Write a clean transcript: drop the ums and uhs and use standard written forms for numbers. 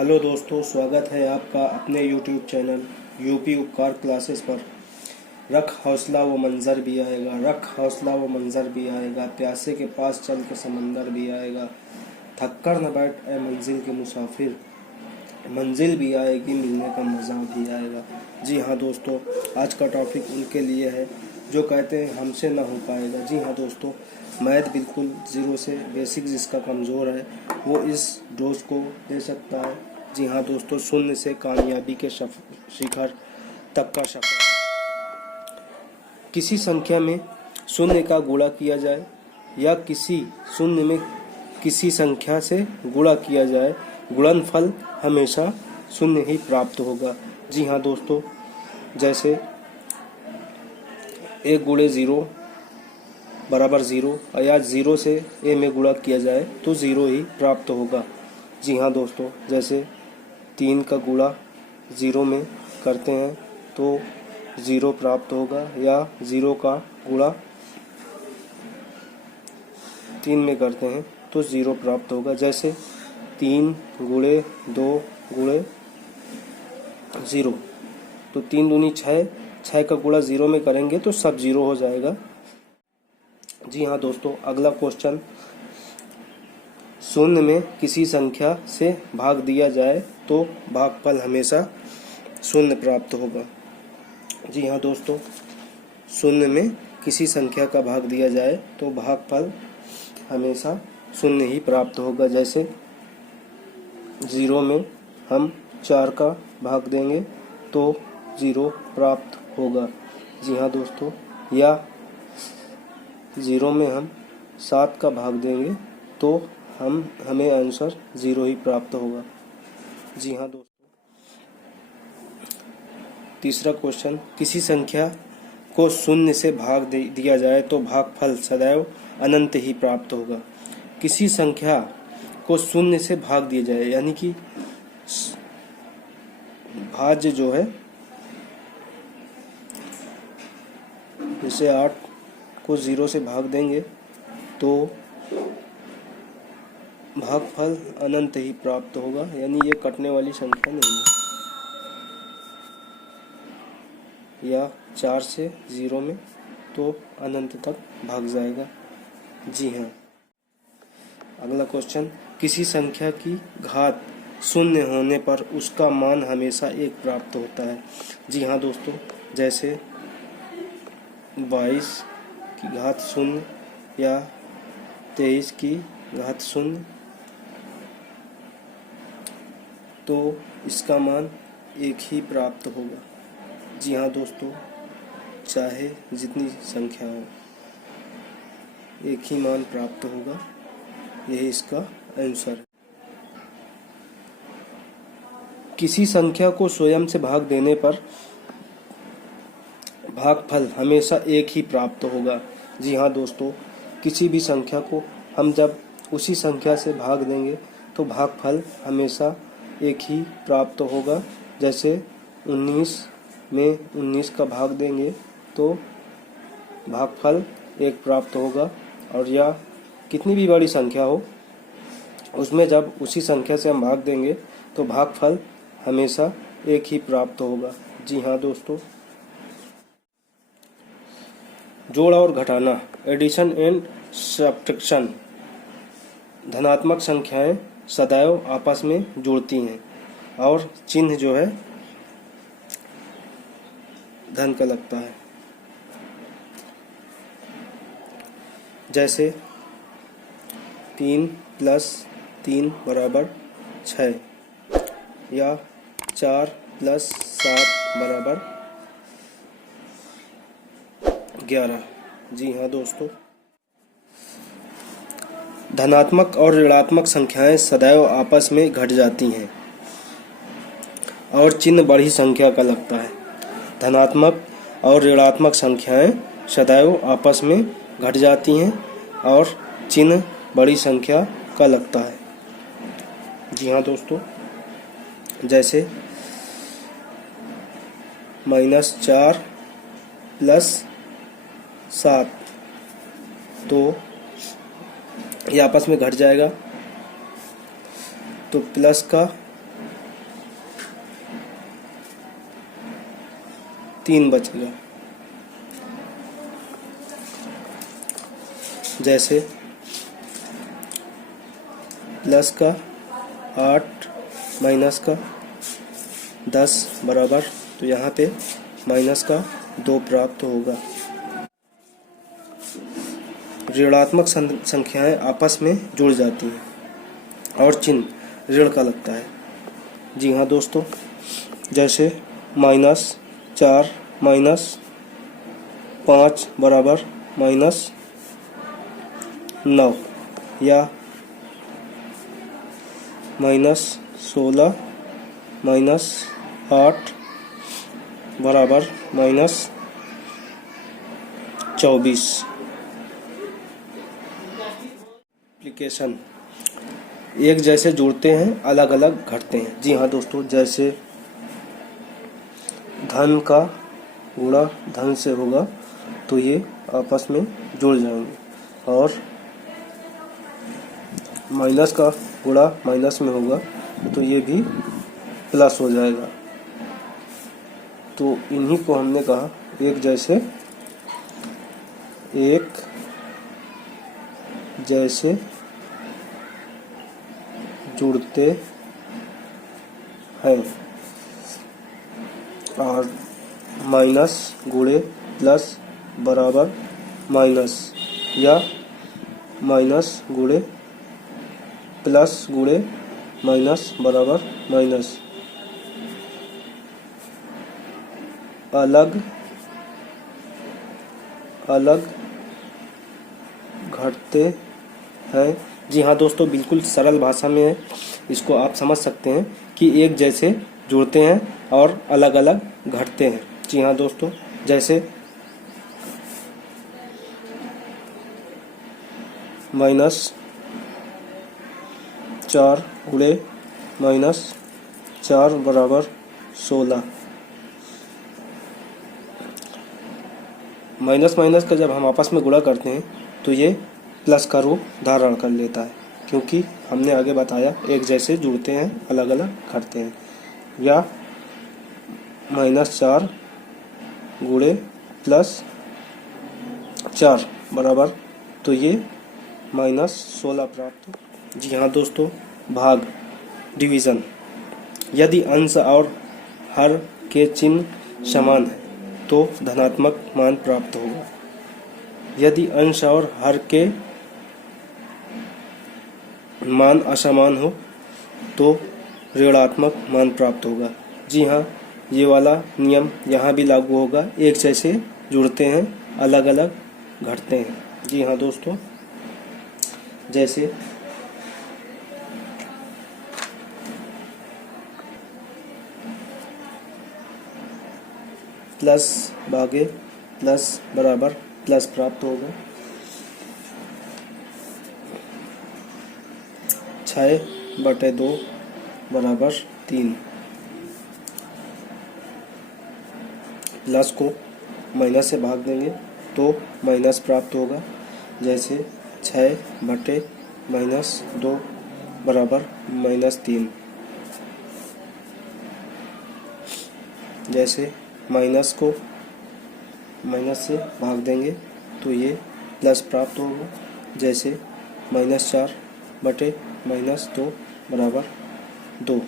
Hello दोस्तों, स्वागत है आपका अपने YouTube चैनल यूपी उपकार क्लासेस पर। रख हौसला वो मंज़र भी आएगा, रख हौसला वो मंज़र भी आएगा, प्यासे के पास चल के समंदर भी आएगा। थक कर न बैठ ए मंजिल के मुसाफिर, मंजिल भी आएगी, मिलने का मज़ा भी आएगा। जी हाँ दोस्तों, आज का टॉपिक उनके लिए है जो कहते हैं हमसे ना हो पाएगा। जी हाँ दोस्तों, मैथ बिल्कुल ज़ीरो से बेसिक जिसका कमज़ोर है वो इस डोज को दे सकता है। जी हाँ दोस्तों, शून्य से कामयाबी के शिखर तक का सफर। किसी संख्या में शून्य का गुणा किया जाए या किसी शून्य में किसी संख्या से गुणा किया जाए, गुणनफल हमेशा शून्य ही प्राप्त होगा। जी हाँ दोस्तों, जैसे 1 गुणे 0 बराबर 0 या 0 से a में गुणा किया जाए तो 0 ही प्राप्त होगा। जी हाँ दोस्तों, जैसे 3 का गुणा 0 में करते हैं तो 0 प्राप्त होगा, या 0 का गुणा 3 में करते हैं तो 0 प्राप्त होगा। जैसे 3 गुणे 2 गुणे 0 तो 3 दूनी 6, 6 का गुणा 0 में करेंगे तो सब 0 हो जाएगा। जी हाँ दोस्तों, अगला क्वेश्चन, शून्य में किसी संख्या से भाग दिया जाए तो भागफल हमेशा शून्य प्राप्त होगा। जी हाँ दोस्तों, शून्य में किसी संख्या का भाग दिया जाए तो भागफल हमेशा शून्य ही प्राप्त होगा। जैसे 0 में हम 4 का भाग देंगे तो 0 प्राप्त होगा। जी हाँ दोस्तों, या 0 में हम 7 का भाग देंगे तो हमें आंसर 0 ही प्राप्त होगा। जी हाँ दोस्तों, तीसरा क्वेश्चन, किसी संख्या को शून्य से भाग दिया जाए तो भागफल सदैव अनंत ही प्राप्त होगा। किसी संख्या को शून्य से भाग दिया जाए यानी कि भाज्य जो है, जैसे 8 को 0 से भाग देंगे तो भागफल अनंत ही प्राप्त होगा, यानी ये कटने वाली संख्या नहीं है। या 4 से 0 में तो अनंत तक भाग जाएगा। जी हाँ, अगला क्वेश्चन, किसी संख्या की घात शून्य होने पर उसका मान हमेशा 1 प्राप्त होता है। जी हाँ दोस्तों, जैसे 22 की घात 0 या 23 की घात 0 तो इसका मान 1 ही प्राप्त होगा। जी हाँ दोस्तों, चाहे जितनी संख्या हो 1 ही मान प्राप्त होगा, यही इसका आंसर है। किसी संख्या को स्वयं से भाग देने पर भागफल हमेशा 1 ही प्राप्त होगा। जी हाँ दोस्तों, किसी भी संख्या को हम जब उसी संख्या से भाग देंगे तो भागफल हमेशा 1 ही प्राप्त होगा। जैसे 19 में 19 का भाग देंगे तो भागफल 1 प्राप्त होगा, और या कितनी भी बड़ी संख्या हो उसमें जब उसी संख्या से हम भाग देंगे तो भागफल हमेशा 1 ही प्राप्त होगा। जी हाँ दोस्तों, जोड़ और घटाना, एडिशन एंड सब्ट्रैक्शन। धनात्मक संख्याएं सदैव आपस में जुड़ती हैं और चिन्ह जो है धन का लगता है। जैसे 3 + 3 बराबर 6 या 4 + 7 बराबर 11। जी हाँ दोस्तों, धनात्मक और ऋणात्मक संख्याएं सदैव आपस में घट जाती हैं और चिन्ह बड़ी संख्या का लगता है। धनात्मक और ऋणात्मक संख्याएं सदैव आपस में घट जाती हैं और चिन्ह बड़ी संख्या का लगता है। जी हाँ दोस्तों, जैसे -4 + 7 तो ये आपस में घट जाएगा, तो प्लस का 3 बचेगा। जैसे प्लस का 8 माइनस का 10 बराबर, तो यहाँ पे माइनस का 2 प्राप्त होगा। ऋणात्मक संख्याएं आपस में जुड़ जाती हैं और चिन्ह ऋण का लगता है। जी हाँ दोस्तों, जैसे -4 -5 बराबर -9 या -16 -8 बराबर -24। एप्लीकेशन एक जैसे जुड़ते हैं, अलग अलग घटते हैं। जी हाँ दोस्तों, जैसे धन का गुणा धन से होगा तो ये आपस में जुड़ जाएंगे, और माइनस का गुणा माइनस में होगा तो ये भी प्लस हो जाएगा। तो इन्हीं को हमने कहा एक जैसे जुड़ते हैं। और माइनस गुणे प्लस बराबर माइनस, या माइनस गुणे प्लस गुणे माइनस बराबर माइनस। अलग अलग घटते हैं। जी हाँ दोस्तों, बिल्कुल सरल भाषा में है, इसको आप समझ सकते हैं कि एक जैसे जुड़ते हैं और अलग अलग घटते हैं। जी हाँ दोस्तों, जैसे -4 गुणे -4 बराबर 16। माइनस माइनस का जब हम आपस में गुणा करते हैं तो ये प्लस का रूप धारण कर लेता है, क्योंकि हमने आगे बताया एक जैसे जुड़ते हैं, अलग अलग घटते हैं। या -4 गुणे +4 बराबर, तो ये -16 प्राप्त। जी हाँ दोस्तों, भाग डिवीज़न। यदि अंश और हर के चिन्ह समान हैं तो धनात्मक मान प्राप्त होगा। यदि अंश और हर के मान असमान हो तो ऋणात्मक मान प्राप्त होगा। जी हाँ, ये वाला नियम यहाँ भी लागू होगा, एक जैसे जुड़ते हैं, अलग अलग घटते हैं। जी हाँ दोस्तों, जैसे प्लस भागे प्लस बराबर प्लस प्राप्त होगा। 6/2 बराबर 3। प्लस को माइनस से भाग देंगे तो माइनस प्राप्त होगा। जैसे 6/-2 बराबर -3। जैसे माइनस को माइनस से भाग देंगे तो ये प्लस प्राप्त होगा। जैसे -4/-2 बराबर 2।